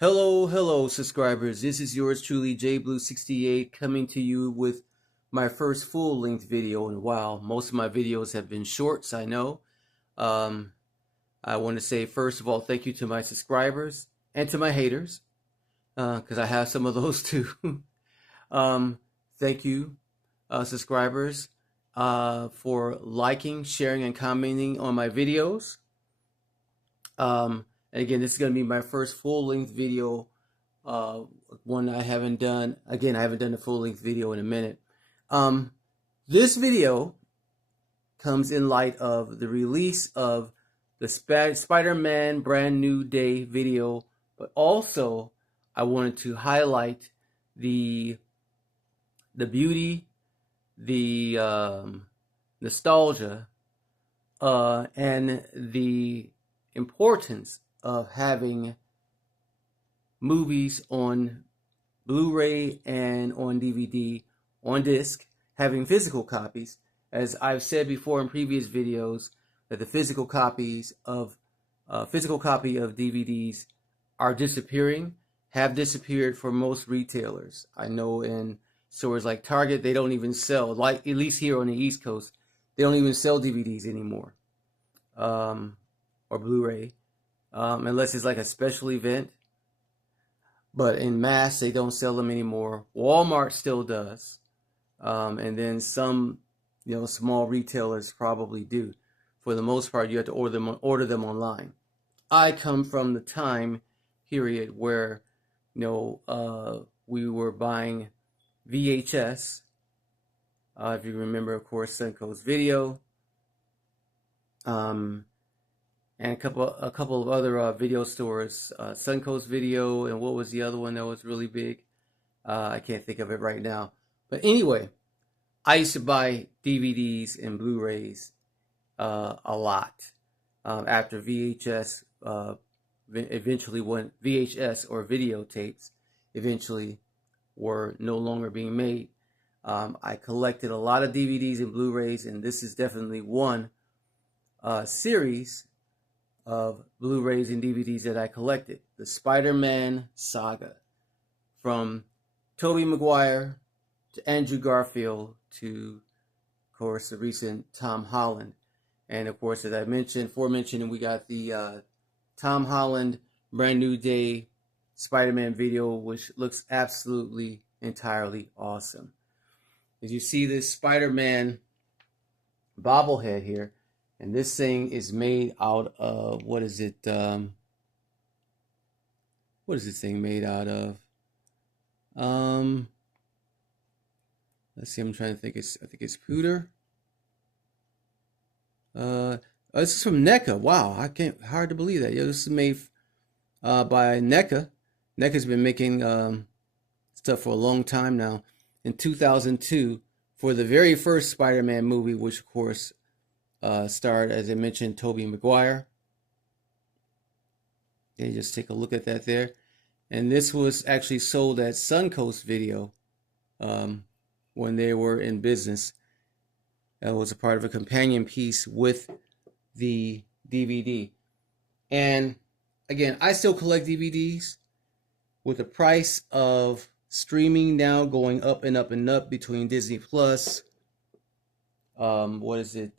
Hello, subscribers. This is yours truly, BLU68, coming to you with my first full-length video in a while. Most of my videos have been shorts, I know. I want to say, first of all, thank you to my subscribers and to my haters, because I have some of those too. Thank you, subscribers, for liking, sharing, and commenting on my videos. And again, this is going to be my first full-length video, one I haven't done. Again, I haven't done a full-length video in a minute. This video comes in light of the release of the Spider-Man Brand New Day video, but also I wanted to highlight the beauty, the nostalgia, and the importance of having movies on Blu-ray and on DVD, on disc, having physical copies. As I've said before in previous videos, that the physical copy of DVDs are disappearing, have disappeared for most retailers. I know in stores like Target, they don't even sell, like at least here on the East Coast, they don't even sell DVDs anymore, or Blu-ray, unless it's like a special event. But in mass, they don't sell them anymore. Walmart still does, and then some, small retailers probably do. For the most part, you have to order them online. I come from the time period where, we were buying VHS. If you remember, of course, Suncoast Video, and a couple of other video stores, Suncoast Video, and what was the other one that was really big? I can't think of it right now. But anyway, I used to buy DVDs and Blu-rays a lot. After VHS, eventually when VHS or videotapes eventually were no longer being made, I collected a lot of DVDs and Blu-rays, and this is definitely one series of Blu-rays and DVDs that I collected. The Spider-Man saga, from Tobey Maguire to Andrew Garfield to, of course, the recent Tom Holland. And of course, as I mentioned, we got the Tom Holland Brand New Day Spider-Man video, which looks absolutely entirely awesome. As you see this Spider-Man bobblehead here, and this thing is made out of, what is it? What is this thing made out of? Let's see. I'm trying to think. I think it's pewter. This is from NECA. Wow, hard to believe that. This is made by NECA. NECA's been making stuff for a long time now. In 2002, for the very first Spider-Man movie, which of course starred, as I mentioned, Tobey Maguire. Okay, just take a look at that there. And this was actually sold at Suncoast Video when they were in business. That was a part of a companion piece with the DVD. And again, I still collect DVDs. With the price of streaming now going up and up and up between Disney Plus, what is it?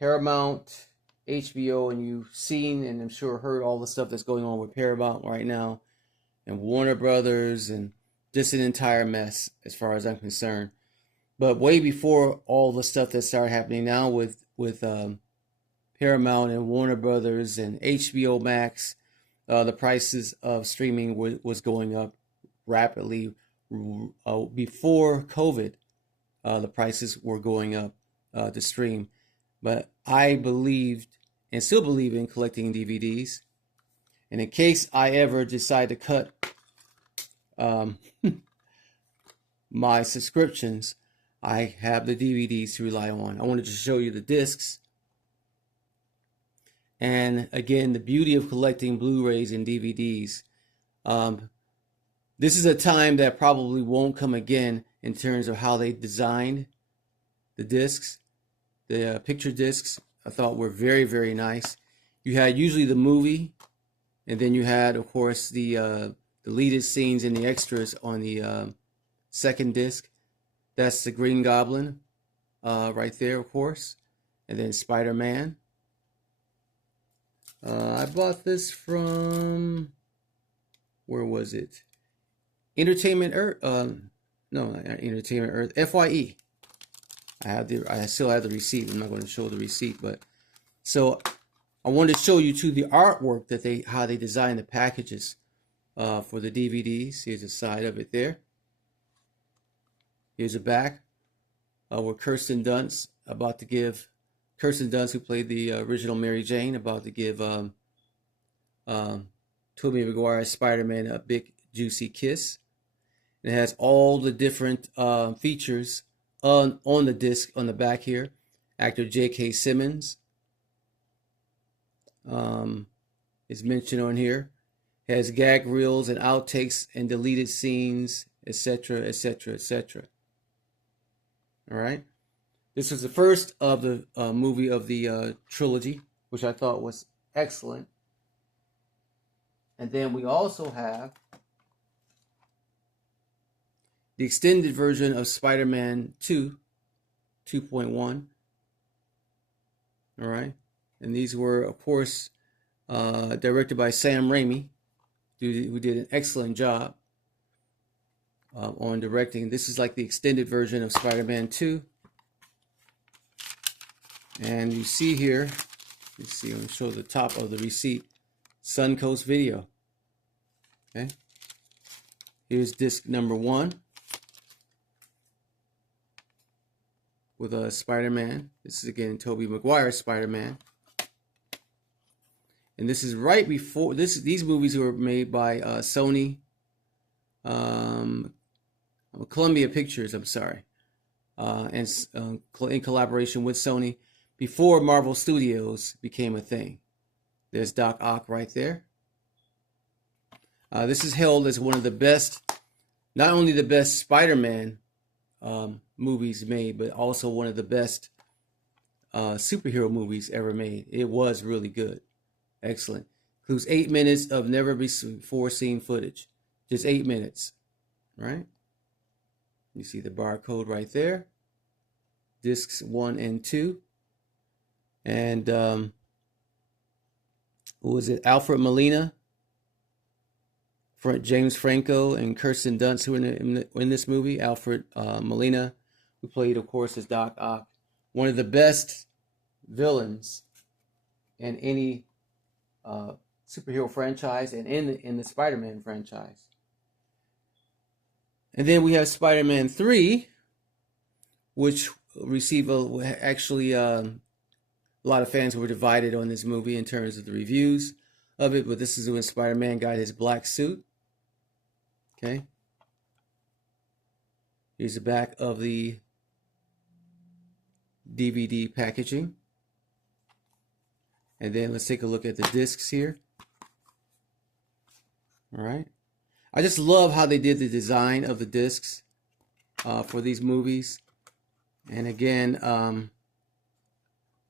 Paramount, HBO, and you've seen and I'm sure heard all the stuff that's going on with Paramount right now, and Warner Brothers, and just an entire mess as far as I'm concerned. But way before all the stuff that started happening now with Paramount and Warner Brothers and HBO Max, the prices of streaming was going up rapidly. Before COVID, the prices were going up to stream. But I believed and still believe in collecting DVDs. And in case I ever decide to cut my subscriptions, I have the DVDs to rely on. I wanted to show you the discs. And again, the beauty of collecting Blu-rays and DVDs. This is a time that probably won't come again in terms of how they designed the discs. The picture discs I thought were very, very nice. You had usually the movie And then you had, of course, the deleted scenes and the extras on the second disc. That's the Green Goblin right there, of course. And then Spider-Man. I bought this from, where was it? Entertainment Earth. No, not Entertainment Earth. FYE. I still have the receipt. I'm not going to show the receipt, but so I wanted to show you too the artwork that how they designed the packages for the DVDs. Here's the side of it there. Here's the back where Kirsten Dunst, who played the original Mary Jane, about to give Tobey Maguire's Spider-Man a big juicy kiss. It has all the different features on the disc on the back here. Actor J.K. Simmons is mentioned on here. It has gag reels and outtakes and deleted scenes, etc., etc., etc. All right. This was the first of the movie of the trilogy, which I thought was excellent. And then we also have the extended version of Spider-Man 2, 2.1. All right. And these were, of course, directed by Sam Raimi, who did an excellent job on directing. This is like the extended version of Spider-Man 2. And you see here, let's see, I'm going to show the top of the receipt, Suncoast Video. Okay. Here's disc number 1 with Spider-Man. This is again Tobey Maguire's Spider-Man. And this is right before these movies were made by Sony, Columbia Pictures, I'm sorry, and in collaboration with Sony before Marvel Studios became a thing. There's Doc Ock right there. This is hailed as one of the best, not only the best Spider-Man movies made, but also one of the best superhero movies ever made. It was really good. Excellent. Includes 8 minutes of never before seen footage. Just 8 minutes. Right? You see the barcode right there. Discs 1 and 2. And who was it? Alfred Molina, James Franco, and Kirsten Dunst, who were in this movie. Alfred Molina, who played, of course, as Doc Ock. One of the best villains in any superhero franchise and in the Spider-Man franchise. And then we have Spider-Man 3, which received actually a lot of fans were divided on this movie in terms of the reviews of it, but this is when Spider-Man got his black suit. Okay. Here's the back of the DVD packaging. And then let's take a look at the discs here. All right. I just love how they did the design of the discs for these movies. And again,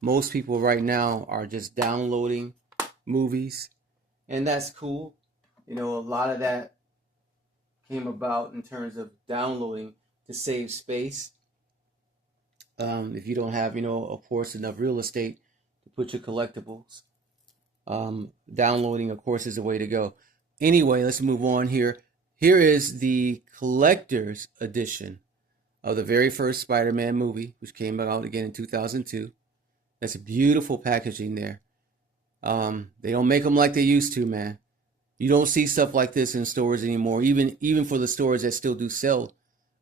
most people right now are just downloading movies. And that's cool. You know, a lot of that came about in terms of downloading to save space. If you don't have, of course, enough real estate to put your collectibles, downloading, of course, is the way to go. Anyway, let's move on here. Here is the collector's edition of the very first Spider-Man movie, which came out again in 2002. That's a beautiful packaging there. They don't make them like they used to, man. You don't see stuff like this in stores anymore. Even for the stores that still do sell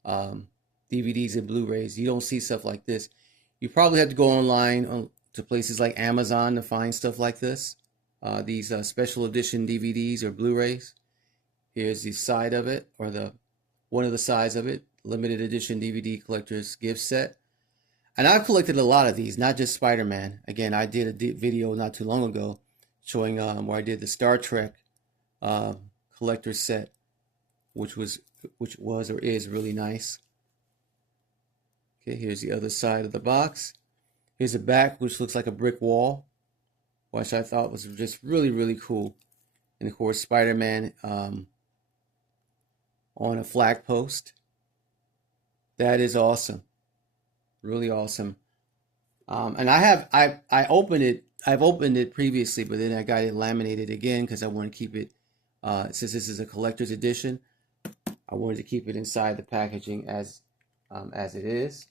DVDs and Blu-rays, you don't see stuff like this. You probably have to go online to places like Amazon to find stuff like this. These special edition DVDs or Blu-rays. Here's the side of it, or one of the sides of it. Limited edition DVD collector's gift set. And I've collected a lot of these, not just Spider-Man. Again, I did a video not too long ago showing where I did the Star Trek collector's set, which was or is really nice. Okay, here's the other side of the box. Here's the back, which looks like a brick wall, which I thought was just really, really cool. And of course, Spider-Man on a flag post. That is awesome, really awesome. And I opened it. I've opened it previously, but then I got it laminated again because I want to keep it. Since this is a collector's edition, I wanted to keep it inside the packaging as it is.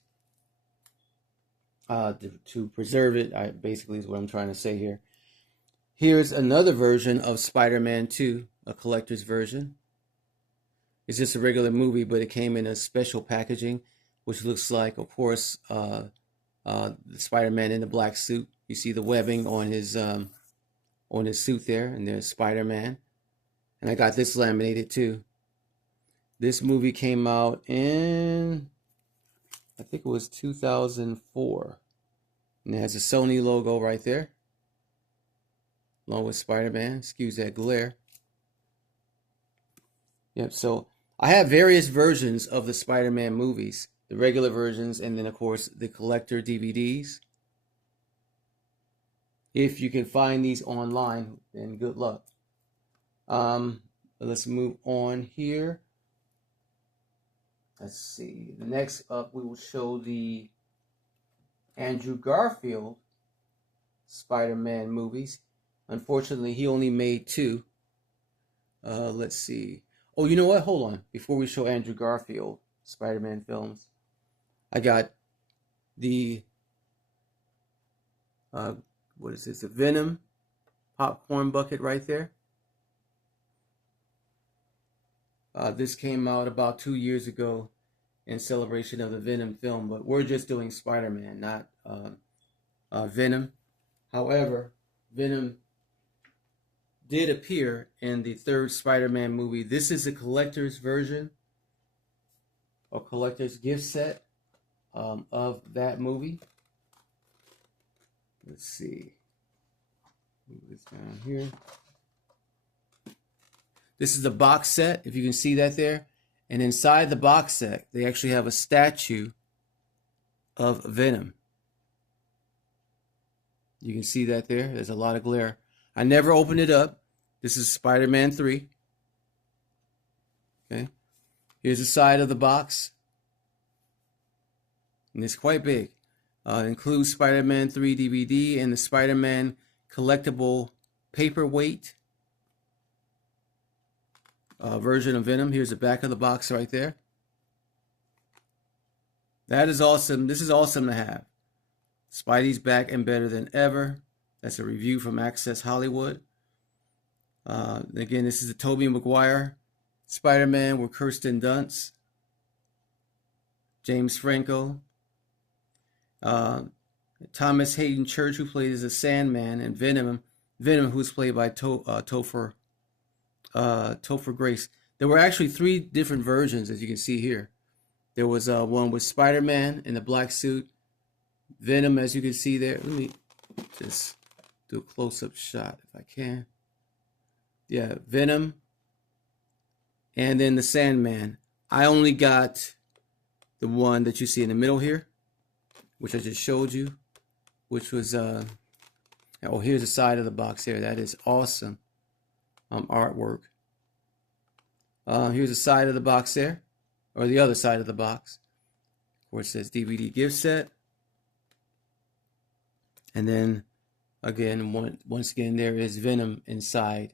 To preserve it, basically is what I'm trying to say here. Here's another version of Spider-Man 2, a collector's version. It's just a regular movie, but it came in a special packaging, which looks like, of course, the Spider-Man in the black suit. You see the webbing on his suit there, and there's Spider-Man. And I got this laminated too. This movie came out in, I think it was 2004. And it has a Sony logo right there, along with Spider-Man. Excuse that glare. Yep, so I have various versions of the Spider-Man movies. The regular versions, and then, of course, the collector DVDs. If you can find these online, then good luck. Let's move on here. Let's see. Next up, we will show the Andrew Garfield Spider-Man movies. Unfortunately, he only made 2. Let's see. Oh, you know what? Hold on. Before we show Andrew Garfield Spider-Man films, I got the what is this? The Venom popcorn bucket right there. This came out about 2 years ago in celebration of the Venom film, but we're just doing Spider-Man, not Venom. However, Venom did appear in the 3rd Spider-Man movie. This is a collector's version, or collector's gift set of that movie. Let's see. Move this down here. This is the box set, if you can see that there. And inside the box set, they actually have a statue of Venom. You can see that there. There's a lot of glare. I never opened it up. This is Spider-Man 3. Okay. Here's the side of the box. And it's quite big. It includes Spider-Man 3 DVD and the Spider-Man collectible paperweight version of Venom. Here's the back of the box right there. That is awesome. This is awesome to have. Spidey's back and better than ever. That's a review from Access Hollywood. Again, this is the Tobey Maguire Spider-Man with Kirsten Dunst, James Franco, Thomas Hayden Church, who played as a Sandman, and Venom, who's played by Topher Grace. There were actually 3 different versions, as you can see here. There was one with Spider-Man in the black suit, Venom, as you can see there. Let me just do a close-up shot if I can. Yeah, Venom, and then the Sandman. I only got the one that you see in the middle here, which I just showed you, which was oh, here's the side of the box here. That is awesome artwork. Here's the side of the box there, or the other side of the box, where it says DVD gift set. And then again, once again, there is Venom inside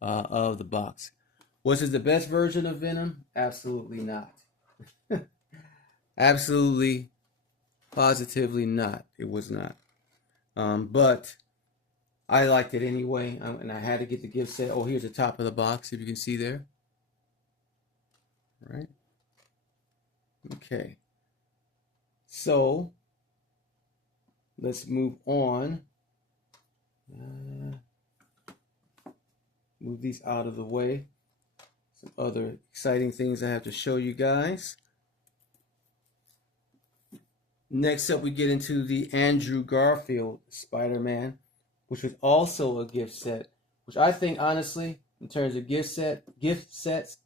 of the box. Was it the best version of Venom? Absolutely not. Absolutely, positively not. It was not. But I liked it anyway, and I had to get the gift set. Oh, here's the top of the box, if you can see there. All right. Okay. So let's move on. Move these out of the way. Some other exciting things I have to show you guys. Next up, we get into the Andrew Garfield Spider-Man, which was also a gift set, which I think, honestly, in terms of gift sets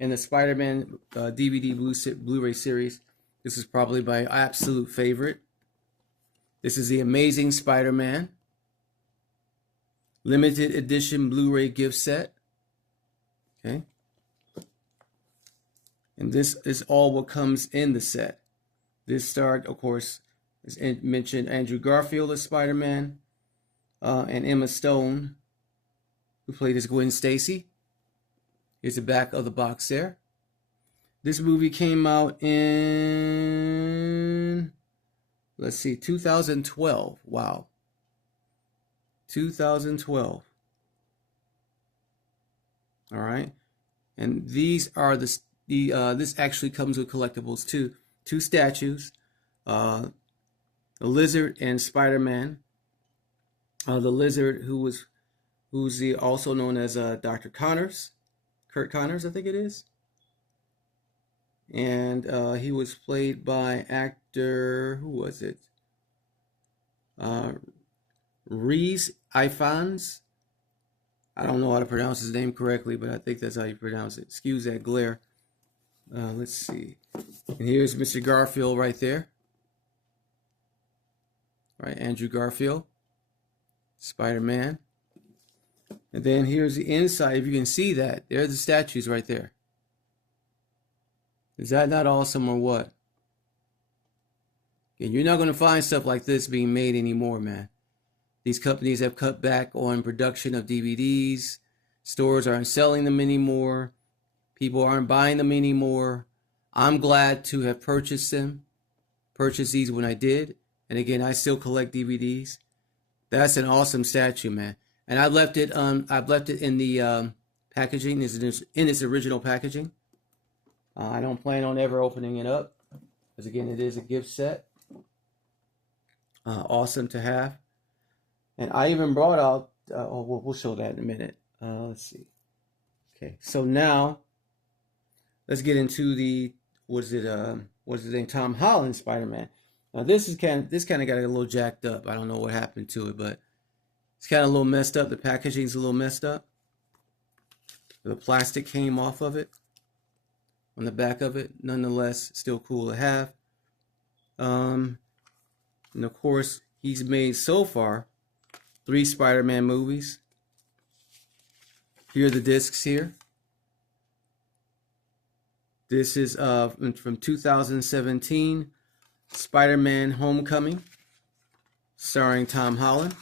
and the Spider-Man DVD Blu-ray series, this is probably my absolute favorite. This is the Amazing Spider-Man. limited edition Blu-ray gift set. Okay. And this is all what comes in the set. This starred, of course, as mentioned, Andrew Garfield as Spider-Man, and Emma Stone, who played as Gwen Stacy. Here's the back of the box there. This movie came out in, let's see, 2012. Wow. 2012. All right. And these are this actually comes with collectibles too. Two statues, the Lizard and Spider-Man. The Lizard, who's also known as Dr. Connors, Kurt Connors, I think it is. And he was played by actor, who was it? Rhys Ifans. I don't know how to pronounce his name correctly, but I think that's how you pronounce it. Excuse that glare. Let's see. And here's Mr. Garfield right there. Right, Andrew Garfield, Spider-Man. And then here's the inside. If you can see that, there are the statues right there. Is that not awesome or what? And you're not going to find stuff like this being made anymore, man. These companies have cut back on production of DVDs. Stores aren't selling them anymore. People aren't buying them anymore. I'm glad to have purchased these when I did. And again, I still collect DVDs. That's an awesome statue, man. And I've left it in the packaging, in its original packaging. I don't plan on ever opening it up, because again, it is a gift set. Awesome to have. And I even brought out, we'll show that in a minute. Let's see. Okay, so now let's get into the, what's his name? Tom Holland Spider-Man. Now this kind of got a little jacked up. I don't know what happened to it, but it's kind of a little messed up. The packaging's a little messed up. The plastic came off of it, on the back of it. Nonetheless, still cool to have. And of course, he's made so far 3 Spider-Man movies. Here are the discs here. This is from 2017, Spider-Man Homecoming, starring Tom Holland.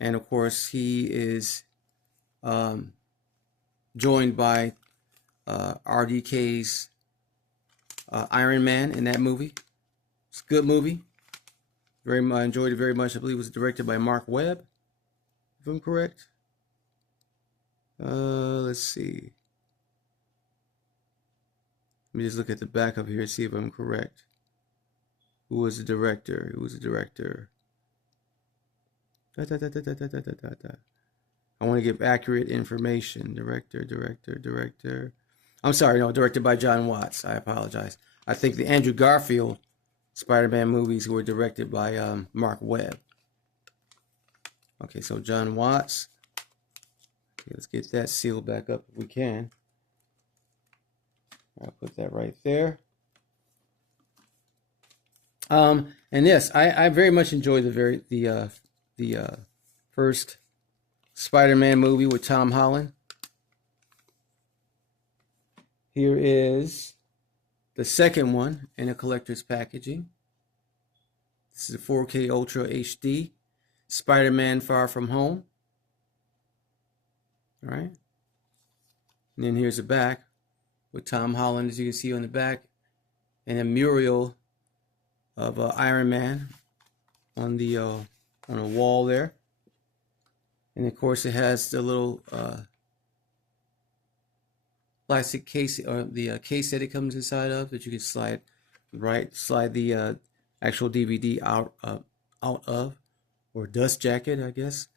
And of course, he is joined by RDK's Iron Man in that movie. It's a good movie. I enjoyed it very much. I believe it was directed by Mark Webb, if I'm correct. Let's see. Let me just look at the back of here and see if I'm correct. Who was the director? I want to give accurate information. Director. I'm sorry, no, directed by John Watts. I apologize. I think the Andrew Garfield Spider-Man movies were directed by Mark Webb. Okay, so John Watts. Okay, let's get that sealed back up if we can. I'll put that right there. And yes, I very much enjoyed the first Spider-Man movie with Tom Holland. Here is the second one in a collector's packaging. This is a 4K Ultra HD Spider-Man Far From Home. All right. And then here's the back with Tom Holland, as you can see on the back, and a mural of Iron Man on the on a wall there. And of course, it has the little plastic case, or the case that it comes inside of, that you can slide the actual DVD out of, or dust jacket, I guess.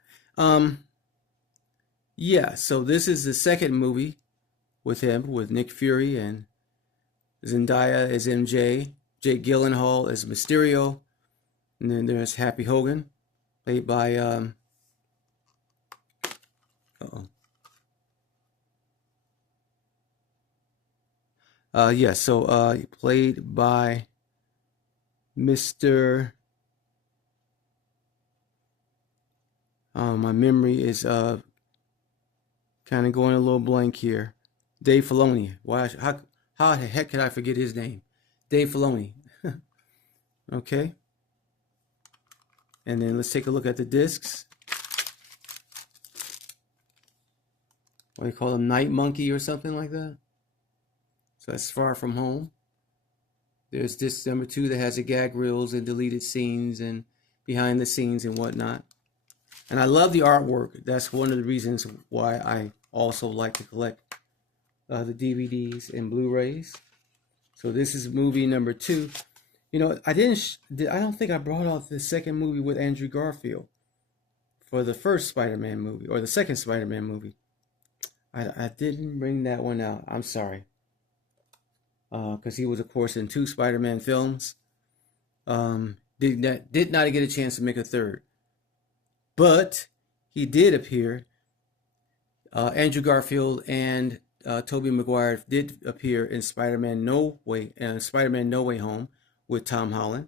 Yeah, so this is the second movie with him, with Nick Fury and Zendaya as MJ, Jake Gyllenhaal as Mysterio, and then there's Happy Hogan, played by played by Mr. My memory is kind of going a little blank here. Dave Filoni. Why? How the heck could I forget his name? Dave Filoni. Okay. And then let's take a look at the discs. What do you call them? Night Monkey or something like that. So that's Far From Home. There's disc number 2 that has the gag reels and deleted scenes and behind the scenes and whatnot. And I love the artwork. That's one of the reasons why I also like to collect the DVDs and Blu-rays. So this is movie number 2. You know, I don't think I brought out the second movie with Andrew Garfield for the first Spider-Man movie, or the second Spider-Man movie. I didn't bring that one out. I'm sorry. Because he was, of course, in 2 Spider-Man films. Did not get a chance to make a third. But he did appear. Andrew Garfield and Tobey Maguire did appear in Spider-Man No Way Home with Tom Holland.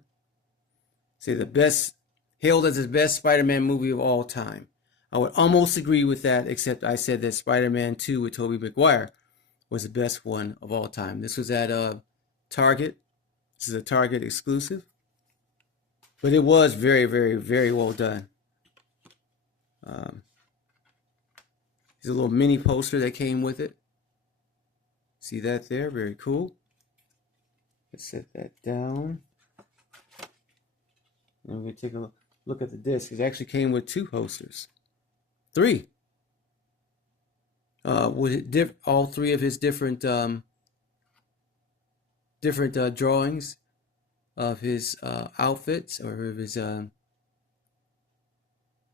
Say hailed as the best Spider-Man movie of all time. I would almost agree with that, except I said that Spider-Man 2 with Tobey Maguire was the best one of all time. This was at Target. This is a Target exclusive. But it was very, very, very well done. There's a little mini poster that came with it. See that there? Very cool. Let's set that down. And we're going to take a look at the disc. It actually came with 2 posters. 3. With all 3 of his different drawings of his outfits, or of his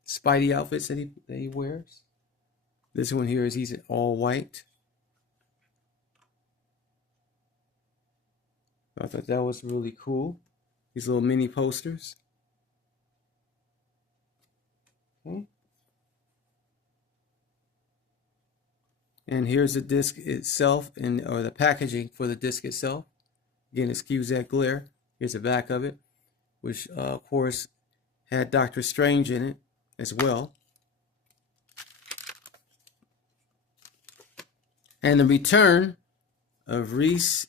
Spidey outfits that he wears. This one here he's all white. I thought that was really cool. These little mini posters. Okay. And here's the disc itself, or the packaging for the disc itself. Again, excuse that glare. Here's the back of it, which of course had Doctor Strange in it as well. And the return of Rhys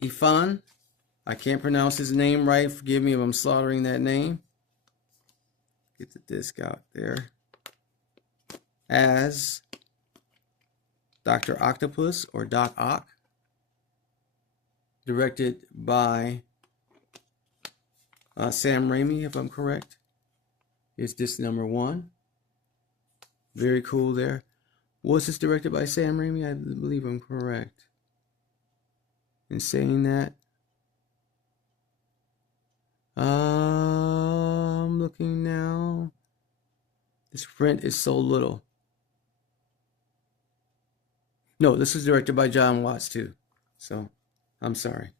Ifan. I can't pronounce his name right. Forgive me if I'm slaughtering that name. Get the disc out there. As Dr. Octopus, or Doc Ock. Directed by Sam Raimi, if I'm correct. Here's disc number 1. Very cool there. Was this directed by Sam Raimi? I believe I'm correct in saying that. I'm looking now. This print is so little. No, this was directed by John Watts too. So, I'm sorry.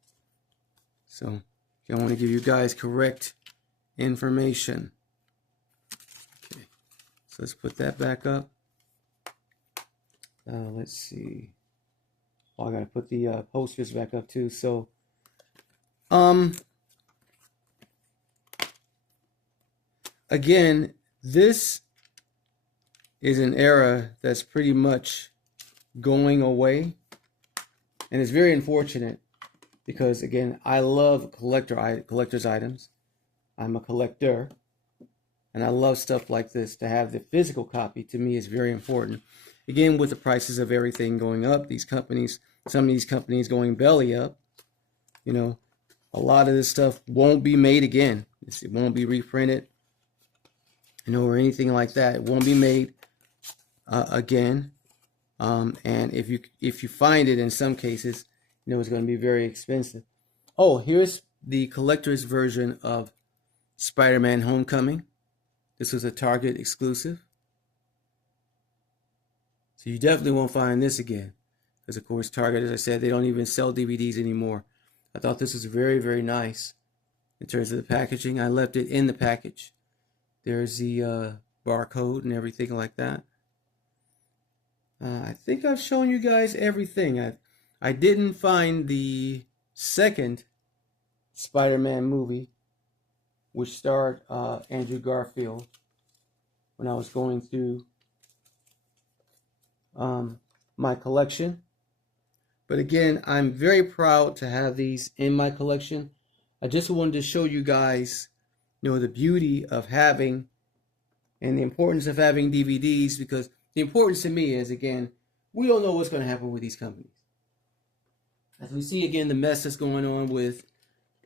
So, I want to give you guys correct information. Okay, so let's put that back up. Let's see. Oh, I gotta put the posters back up too. So, again, this is an era that's pretty much going away, and it's very unfortunate because, again, I love collector's items. I'm a collector, and I love stuff like this. To have the physical copy, to me, is very important. Again, with the prices of everything going up, some of these companies going belly up, you know, a lot of this stuff won't be made again. It won't be reprinted, you know, or anything like that. It won't be made again. And if you find it, in some cases, you know, it's going to be very expensive. Oh, here's the collector's version of Spider-Man Homecoming. This was a Target exclusive. So you definitely won't find this again. Because, of course, Target, as I said, they don't even sell DVDs anymore. I thought this was very, very nice in terms of the packaging. I left it in the package. There's the barcode and everything like that. I think I've shown you guys everything. I didn't find the second Spider-Man movie, which starred Andrew Garfield when I was going through my collection. But again, I'm very proud to have these in my collection. I just wanted to show you guys, the beauty of having and the importance of having DVDs, because the importance to me is, again, we don't know what's going to happen with these companies. As we see, again, the mess that's going on with,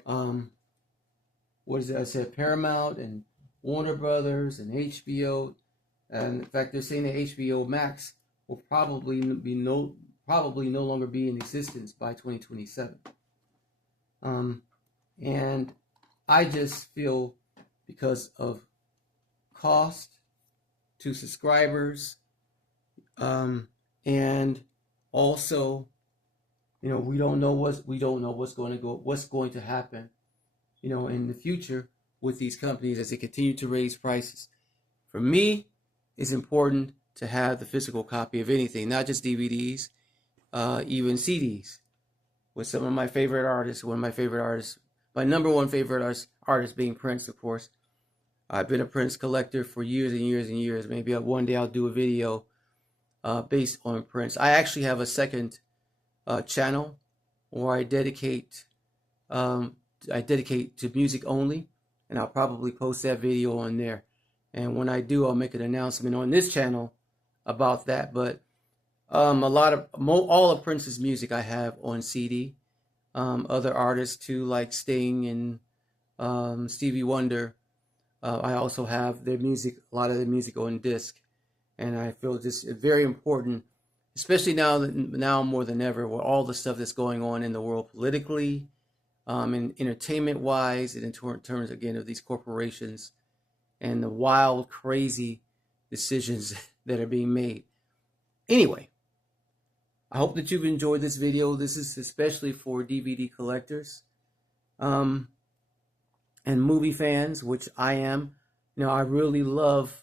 what is it? I said Paramount and Warner Brothers and HBO. And in fact, they're saying that HBO Max will probably no longer be in existence by 2027. And I just feel, because of cost to subscribers, and also, we don't know what's going to happen, in the future with these companies as they continue to raise prices. For me, it's important to have the physical copy of anything, not just DVDs, even CDs. With some of my favorite artists, my number one favorite artist being Prince, of course. I've been a Prince collector for years and years and years. Maybe one day I'll do a video based on Prince. I actually have a second channel where I dedicate to music only, and I'll probably post that video on there. And when I do, I'll make an announcement on this channel about that. But all of Prince's music I have on CD. Other artists too, like Sting and Stevie Wonder. I also have a lot of their music on disc, and I feel this is very important, especially now more than ever, with all the stuff that's going on in the world politically, and entertainment-wise, and in terms again of these corporations and the wild, crazy decisions that are being made. Anyway, I hope that you've enjoyed this video. This is especially for DVD collectors. And movie fans, which I am. I really love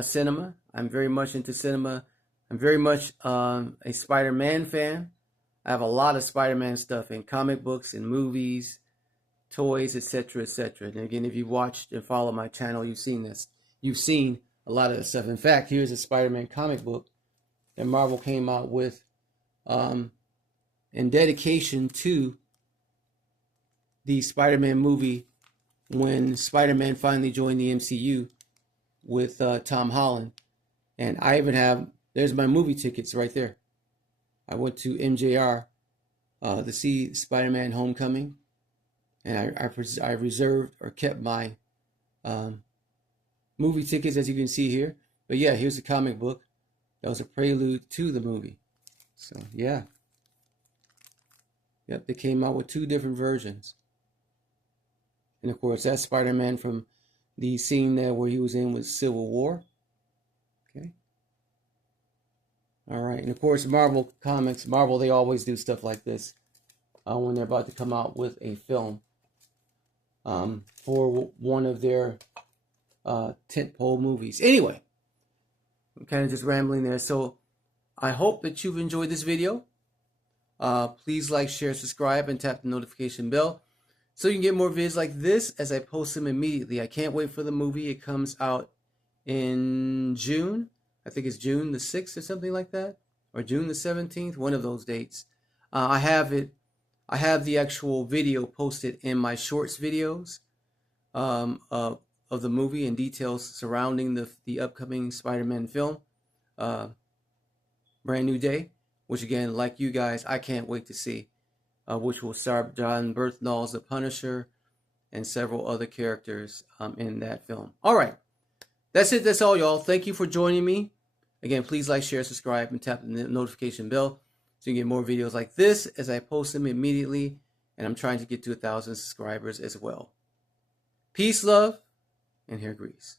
cinema. I'm very much into cinema. I'm very much a Spider-Man fan. I have a lot of Spider-Man stuff in comic books and movies, toys, etc., etc. And again, if you've watched and followed my channel, you've seen this. You've seen a lot of this stuff. In fact, here's a Spider-Man comic book that Marvel came out with in dedication to the Spider-Man movie when Spider-Man finally joined the MCU with Tom Holland. And I even there's my movie tickets right there. I went to MJR to see Spider-Man Homecoming, and I reserved or kept my movie tickets, as you can see here. But yeah, here's the comic book. That was a prelude to the movie. So yeah. Yep, they came out with 2 different versions. And of course, that's Spider-Man from the scene there where he was in with Civil War. Okay. All right. And of course, Marvel Comics, they always do stuff like this when they're about to come out with a film for one of their tentpole movies. Anyway, I'm kind of just rambling there. So I hope that you've enjoyed this video. Please like, share, subscribe, and tap the notification bell so you can get more videos like this as I post them immediately. I can't wait for the movie. It comes out in June. I think it's June the 6th or something like that, or June the 17th, one of those dates. I have the actual video posted in my shorts videos of the movie and details surrounding the upcoming Spider-Man film, Brand New Day, which again, like you guys, I can't wait to see, which will star John Bernthal as the Punisher and several other characters in that film. All right. That's it. That's all, y'all. Thank you for joining me. Again, please like, share, subscribe, and tap the notification bell so you can get more videos like this as I post them immediately. And I'm trying to get to 1,000 subscribers as well. Peace, love, and hair grease.